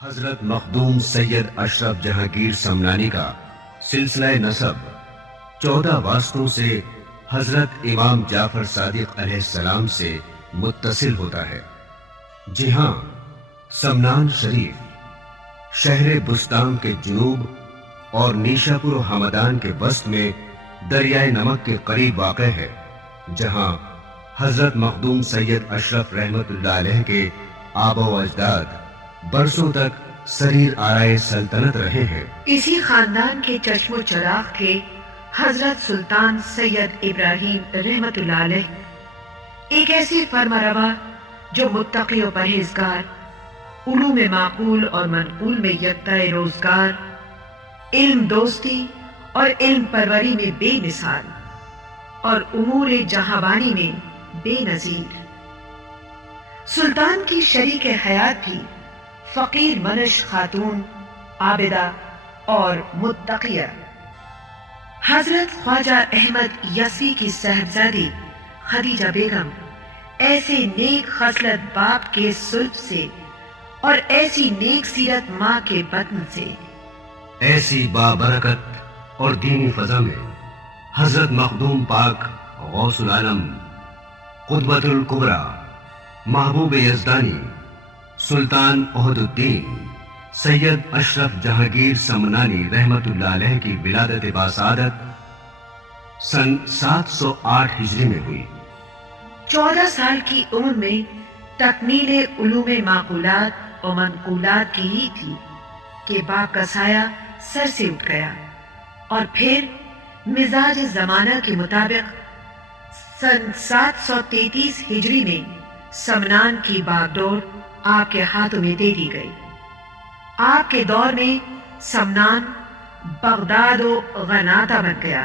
حضرت مخدوم سید اشرف جہانگیر سمنانی کا سلسلہ نسب 14 واسطوں سے حضرت امام جعفر صادق علیہ السلام سے متصل ہوتا ہے۔ جی ہاں، سمنان شریف شہر بستان کے جنوب اور نیشا پور و ہمدان کے وسط میں دریائے نمک کے قریب واقع ہے، جہاں حضرت مخدوم سید اشرف رحمت اللہ علیہ کے آبا و اجداد برسوں تک سریر آرائے سلطنت رہے ہیں۔ اسی خاندان کے چشم و چراغ کے حضرت سلطان سید ابراہیم رحمت اللہ علیہ ایک ایسی فرمانروا جو متقی و پرہیزگار، علوم معقول اور منقول میں یکتا روزگار، علم دوستی اور علم پروری میں بے مثال اور امور جہاں-بانی میں بے نظیر۔ سلطان کی شریک حیات بھی فقیر منش خاتون، عابدہ اور متقیہ، حضرت خواجہ احمد یسی کی صاحبزادی خدیجہ بیگم ایسے نیک خصلت باپ کے صلب سے اور ایسی نیک سیرت ماں کے بطن سے، ایسی بابرکت اور دینی فضا میں حضرت مخدوم پاک غوث العالم قطبۃ الکبریٰ محبوب یزدانی سلطان عہد الدین سید اشرف جہانگیر سمنانی رحمت اللہ علیہ کی ولادت باسعادت سن 708 ہجری میں ہوئی۔ 14 سال کی عمر میں تکمیل علوم معقولات و منقولات کی ہی تھی کہ باپ کا سایہ سر سے اٹھ گیا، اور پھر مزاج زمانہ کے مطابق سن 733 ہجری میں سمنان کی باغڈور آپ کے ہاتھوں میں دے دی گئی۔ آپ کے دور میں سمنان بغداد و غناطہ بن گیا۔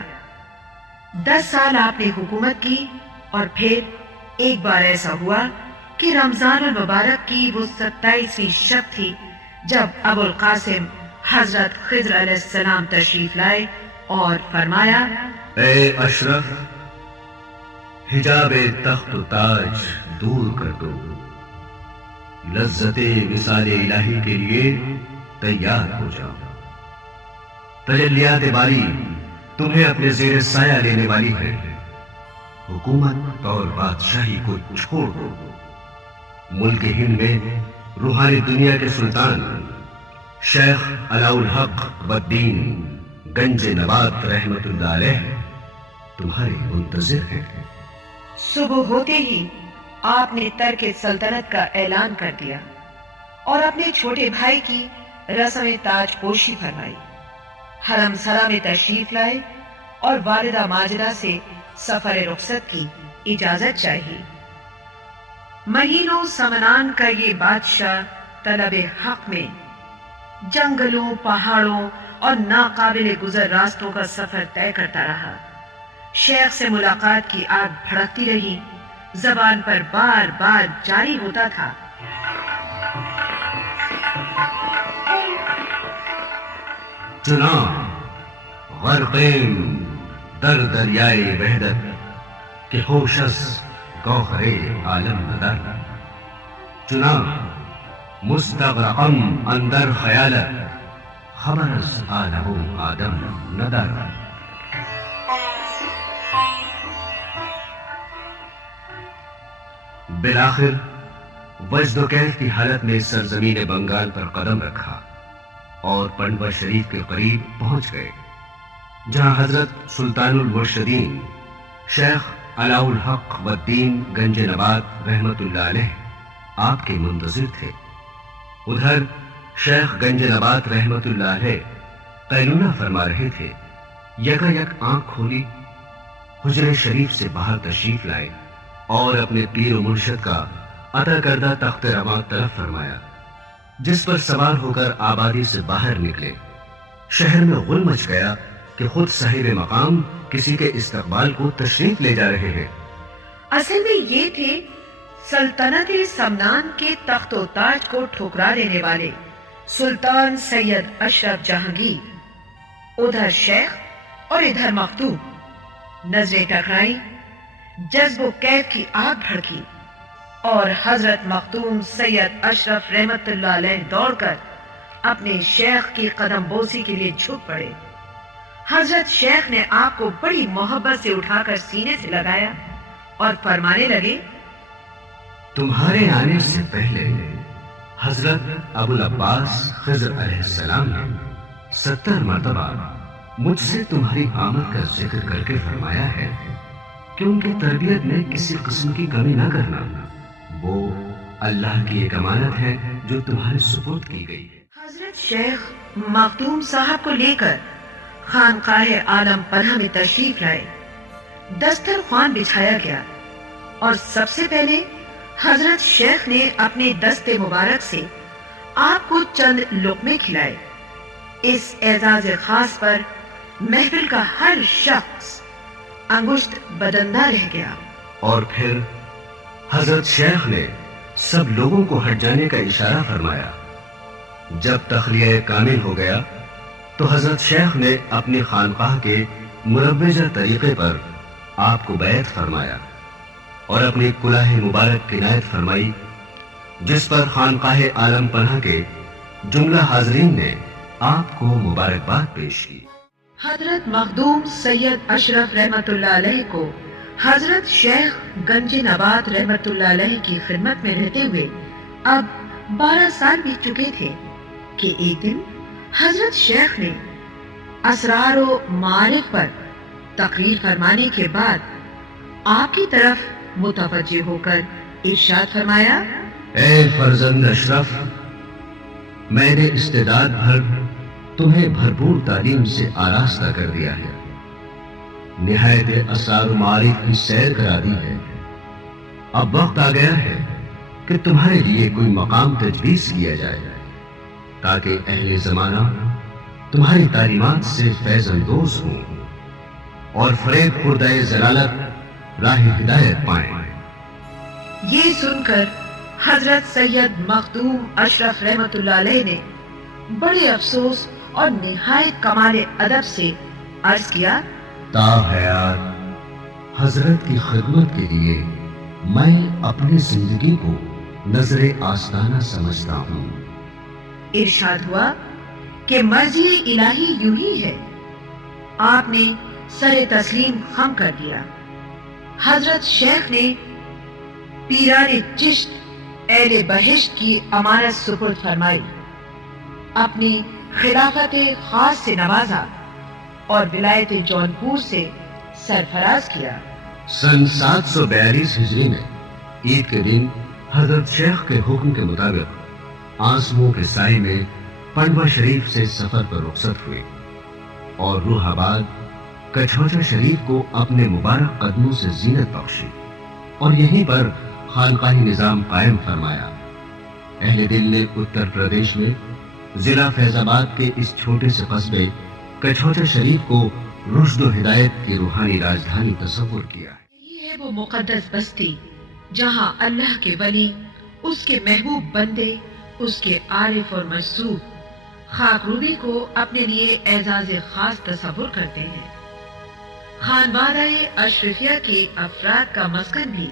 10 سال آپ نے حکومت کی، اور پھر ایک بار ایسا ہوا کہ رمضان المبارک کی وہ 27ویں شب تھی جب ابو القاسم حضرت خضر علیہ السلام تشریف لائے اور فرمایا، اے اشرف، حجاب تخت و تاج دور کر دو، لذت وصال الہی کے لیے تیار ہو جاؤ۔ تجلیات باری تمہیں اپنے زیر سایہ لینے والی ہے، حکومت اور بادشاہی کو چھوڑ دو۔ ملک ہند میں روحانی دنیا کے سلطان شیخ علاء الحق والدین گنج نبات رحمت اللہ علیہ تمہارے منتظر ہیں۔ صبح ہوتے ہی آپ نے ترک سلطنت کا اعلان کر دیا اور اپنے چھوٹے بھائی کی رسم تاج پوشی فرمائی، حرم سرا میں تشریف لائے اور والدہ ماجدہ سے سفر رخصت کی اجازت چاہیے۔ مہینوں سمنان کا یہ بادشاہ طلب حق میں جنگلوں، پہاڑوں اور ناقابل گزر راستوں کا سفر طے کرتا رہا۔ شیخ سے ملاقات کی آگ بھڑکتی رہی، زبان پر بار بار جاری ہوتا تھا، چنان غرقیم در دریائے وحدت کہ ہوشس گوہر عالم ندر، چنان مستغرقم اندر خیالت خبر از عالم آدم ندر۔ بالآخر وجد و کیف کی حالت میں سرزمین بنگال پر قدم رکھا اور پنڈوا شریف کے قریب پہنچ گئے، جہاں حضرت سلطان المرشدین شیخ علاء الحق والدین گنج نبات رحمت اللہ علیہ آپ کے منتظر تھے۔ ادھر شیخ گنج نبات رحمت اللہ علیہ قیلولہ فرما رہے تھے۔ یکا یک آنکھ کھولی، حجرے شریف سے باہر تشریف لائے اور اپنے پیر و مرشد کا عطا کردہ تخت رواں طلب فرمایا، جس پر سوار ہو کر آبادی سے باہر نکلے۔ شہر میں غل مچ گیا کہ خود صاحب مقام کسی کے استقبال کو تشریف لے جا رہے ہیں۔ اصل میں یہ تھے سلطنت سمنان کے تخت و تاج کو ٹھکرا دینے والے سلطان سید اشرف جہانگیر۔ ادھر شیخ اور ادھر مخدوم، نظریں ٹکرائی، جذب و کیف کی آگ بھڑکی، اور حضرت مخدوم سید اشرف رحمت اللہ علیہ دوڑ کر اپنے شیخ کی قدم بوسی کے لیے جھک پڑے۔ حضرت شیخ نے آپ کو بڑی محبت سے اٹھا کر سینے سے لگایا اور فرمانے لگے، تمہارے آنے سے پہلے حضرت ابو العباس خضر علیہ السلام نے 70 مرتبہ مجھ سے تمہاری آمد کا ذکر کر کے فرمایا ہے کہ ان کی تربیت میں کسی قسم کی کمی نہ کرنا، وہ اللہ کی ایک امانت ہے جو تمہارے سپرد کی گئی ہے۔ حضرت شیخ مخدوم صاحب کو لے کر خانقاہ عالم پناہ میں تشریف لائے۔ دسترخوان بچھایا گیا اور سب سے پہلے حضرت شیخ نے اپنے دست مبارک سے آپ کو چند لقمے کھلائے۔ اس اعزاز خاص پر محفل کا ہر شخص انگشت بدندہ رہ گیا۔ اور پھر حضرت شیخ نے سب لوگوں کو ہٹ جانے کا اشارہ فرمایا۔ جب تخلیہ کامل ہو گیا تو حضرت شیخ نے اپنی خانقاہ کے مروجہ طریقے پر آپ کو بیعت فرمایا اور اپنی کلاه مبارک عنایت فرمائی، جس پر خانقاہ عالم پناہ کے جملہ حاضرین نے آپ کو مبارکباد پیش کی۔ حضرت مخدوم سید اشرف رحمت اللہ علیہ کو حضرت شیخ گنج نبات رحمت اللہ علیہ کی خدمت میں رہتے ہوئے اب 12 سال بیت چکے تھے کہ ایک دن حضرت شیخ نے اسرار و معارف پر تقریر فرمانے کے بعد آپ کی طرف متوجہ ہو کر ارشاد فرمایا، اے فرزند اشرف، میں نے استعداد بھر تمہیں بھرپور تعلیم سے آراستہ کر دیا ہے، نہایت اسرار و معارف کی سیر کرا دی ہے۔ اب وقت آ گیا ہے کہ تمہارے لیے کوئی مقام تجویز کیا جائے تاکہ اہل زمانہ تمہاری تعلیمات سے فیض اندوز ہوں اور فریب خوردہ ضلالت راہ ہدایت پائیں۔ یہ سن کر حضرت سید مخدوم اشرف رحمت اللہ علیہ نے بڑے افسوس اور نہایت کمال ادب سے عرض کیا، تا حیات حضرت کی خدمت کے لیے میں اپنی زندگی کو نظر آستانہ سمجھتا ہوں۔ ارشاد ہوا کہ مرضی الہی یوں ہی ہے۔ آپ نے سر تسلیم خم کر دیا۔ حضرت شیخ نے پیران چشت اہل بہشت کی امانت سپرد فرمائی، اپنی خلافت خاص سے نوازا اور ولایت جونپور سے سرفراز کیا۔ سن 742 ہجری میں عید کے دن حضرت شیخ کے حکم کے مطابق آنسوؤں کے سائے میں پنڈوا شریف سے سفر پر رخصت ہوئے اور روح آباد کچھوچا شریف کو اپنے مبارک قدموں سے زینت بخشی اور یہیں پر خانقاہی نظام قائم فرمایا۔ اہل دل نے اتر پردیش میں ضلع فیض آباد کے اس چھوٹے سے قصبے کچھوچا شریف کو رشد و ہدایت کی روحانی راجدھانی تصور کیا۔ یہ ہے وہ مقدس بستی جہاں اللہ کے ولی، اس کے محبوب بندے، اس کے عارف اور مشہور خاکرودی کو اپنے لیے اعزاز خاص تصور کرتے ہیں۔ خانوادہ اشرفیہ کے افراد کا مسکن بھی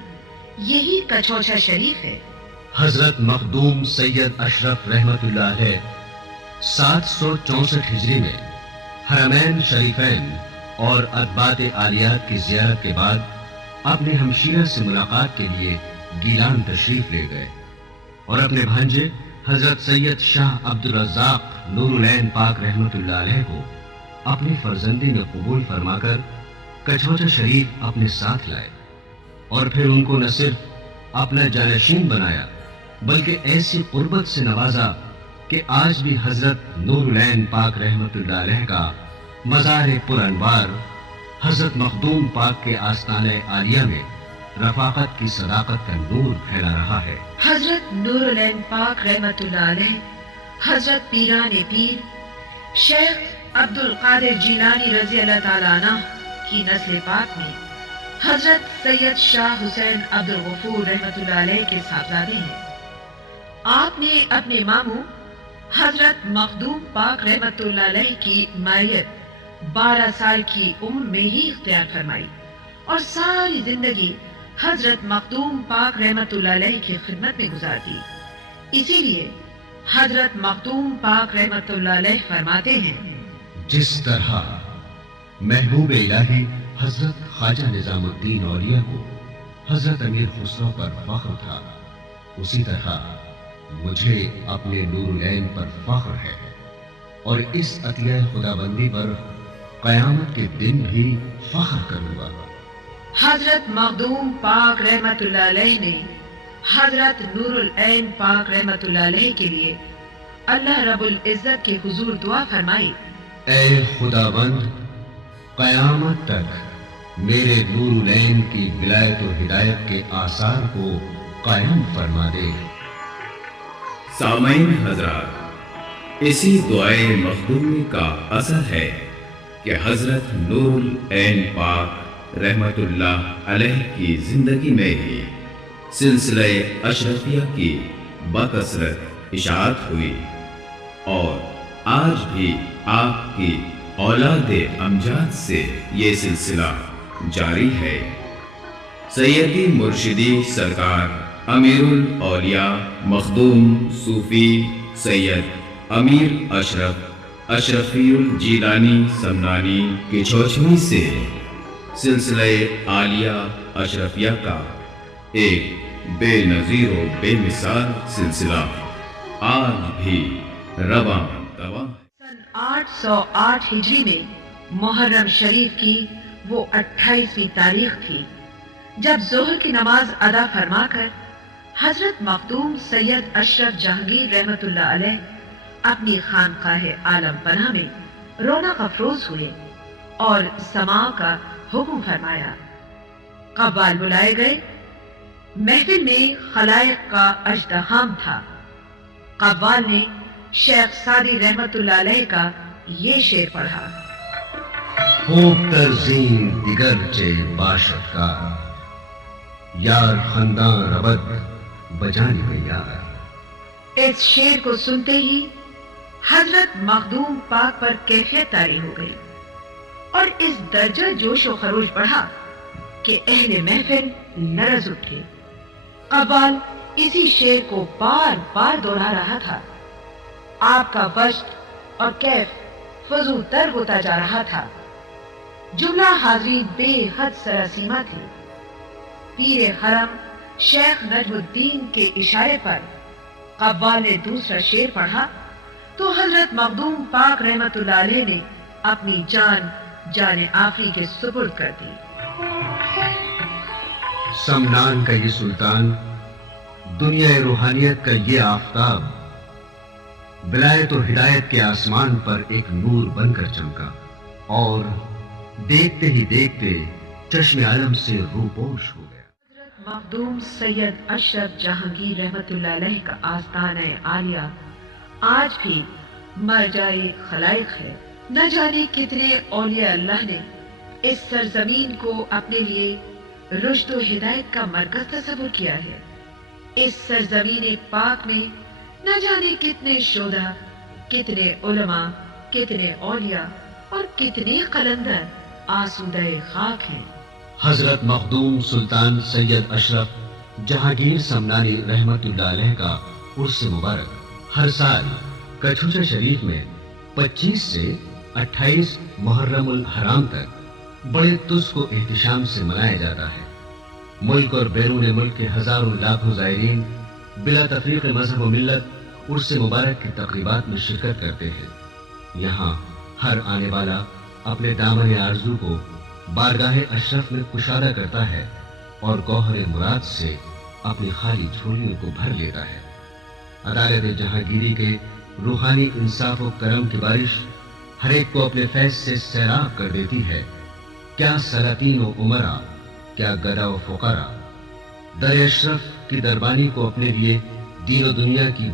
یہی کچھوچا شریف ہے۔ حضرت مخدوم سید اشرف رحمت اللہ علیہ 764 ہجری میں حرمین شریفین اور ادبات عالیات کی زیارت کے بعد اپنے ہمشیرہ سے ملاقات کے لیے گیلان تشریف لے گئے اور اپنے بھانجے حضرت سید شاہ عبد الرزاق نور العین پاک رحمت اللہ علیہ کو اپنی فرزندی میں قبول فرما کر کچھوچا شریف اپنے ساتھ لائے اور پھر ان کو نہ صرف اپنا جانشین بنایا بلکہ ایسی قربت سے نوازا کہ آج بھی حضرت نور العین پاک رحمت اللہ علیہ کا مزار پر انوار حضرت مخدوم پاک کے آستانہ عالیہ میں رفاقت کی صداقت کا نور پھیلا رہا ہے۔ حضرت نور العین پاک رحمت اللہ علیہ، حضرت پیران پیر شیخ عبد القادر جیلانی رضی اللہ تعالیٰ عنہ کی نسل پاک میں حضرت سید شاہ حسین عبد الغفور رحمت اللہ علیہ کے صاحبزادے ہیں۔ آپ نے اپنے ماموں حضرت مخدوم پاک رحمت اللہ علیہ کی مائیت 12 سال کی عمر میں ہی اختیار فرمائی اور ساری زندگی حضرت مخدوم پاک رحمت اللہ علیہ کی خدمت میں گزار دی۔ اسی لیے حضرت مخدوم پاک رحمت اللہ علیہ فرماتے ہیں، جس طرح محبوب الہی حضرت خواجہ نظام الدین اولیاء کو حضرت امیر خسرو پر فخر تھا، اسی طرح مجھے اپنے نور العین پر فخر ہے، اور اس عطیہ خدا بندی پر قیامت کے دن بھی فخر کروں گا۔ حضرت مخدوم پاک رحمت اللہ علیہ نے حضرت نور العین پاک رحمت اللہ علیہ کے لیے اللہ رب العزت کے حضور دعا فرمائی، اے خدا بند، قیامت تک میرے نور العین کی ولایت و ہدایت کے آثار کو قائم فرما دے۔ سامعین حضرات، اسی دعائے مخدومی کا اثر ہے کہ حضرت نور العین پاک رحمت اللہ علیہ کی زندگی میں ہی سلسلہ اشرفیہ کی بکثرت اشاعت ہوئی، اور آج بھی آپ کی اولاد امجاد سے یہ سلسلہ جاری ہے۔ سیدی مرشدی سرکار امیر الاولیاء مخدوم صوفی سید امیر اشرفی الجیلانی سمنانی کی چھوچھوئی سے سلسلہ عالیہ اشرفیہ کا ایک بے نظیر و بے مثال سلسلہ آج بھی رواں دواں۔ سن 808 ہجری میں محرم شریف کی وہ 28ویں تاریخ تھی جب ظہر کی نماز ادا فرما کر حضرت مخدوم سید اشرف جہانگیر رحمت اللہ علیہ اپنی خانقاہ عالم پناہ میں رونق افروز ہوئے اور سماع کا حکم فرمایا۔ قوال بلائے گئے، محفل میں خلائق کا اژدہام تھا۔ قوال نے شیخ سعدی رحمت اللہ علیہ کا یہ شعر پڑھا، خوب ترزین دیگر چے باشد کا، یار خنداں ربد بجانی میں یار۔ اس شعر کو سنتے ہی حضرت مخدوم پاک پر کیفیت طاری ہو گئی اور اس درجہ جوش و خروش بڑھا کہ اہل محفل لرز اٹھے۔ قوال اسی شعر کو بار بار دوہرا رہا تھا۔ آپ کا وجد اور کیف فزوں تر ہوتا جا رہا تھا۔ جملہ حاضرین بے حد سراسیمہ تھی۔ پیر حرم شیخ نجم الدین کے اشارے پر قوال نے دوسرا شعر پڑھا تو حضرت مخدوم پاک رحمت اللہ علیہ نے اپنی جان آخری کے سپرد کر دی۔ سمنان کا یہ سلطان، دنیا روحانیت کا یہ آفتاب، ولایت و ہدایت کے آسمان پر ایک نور بن کر چمکا اور دیکھتے ہی دیکھتے چشم عالم سے روپوش ہو گیا۔ حضرت مخدوم سید اشرف جہانگیر رحمت اللہ علیہ کا آستانہ عالیہ آج بھی مرجع خلائق ہے۔ نہ جانے کتنے اولیاء اللہ نے اس سرزمین کو اپنے لیے رشد و ہدایت کا مرکز تصور کیا ہے۔ اس سرزمین پاک میں نہ جانے کتنے شہداء، کتنے علماء، کتنے اولیاء اور کتنے قلندر آسودہ خاک ہیں۔ حضرت مخدوم سلطان سید اشرف جہانگیر سمنانی رحمت اللہ علیہ کا عرس مبارک ہر سال کچھوچا شریف میں 25 سے 28 محرم الحرام تک بڑے تسک و احتشام سے منایا جاتا ہے۔ ملک اور بیرون ملک کے ہزاروں لاکھوں زائرین بلا تفریق مذہب و ملت عرس مبارک کی تقریبات میں شرکت کرتے ہیں۔ یہاں ہر آنے والا اپنے دامن آرزو کو بارگاہ اشرف میں کشادہ کرتا ہے اور گوہر مراد سے اپنی خالی جھولیوں کو بھر لیتا ہے۔ عدالت جہانگیری کے روحانی انصاف و کرم کی بارش ہر ایک کو اپنے فیض سے سیراب کر دیتی ہے۔ کیا سلاطین و امراء، کیا گدا و فقراء در اشرف کی دربانی کو اپنے لیے دین و دنیا کی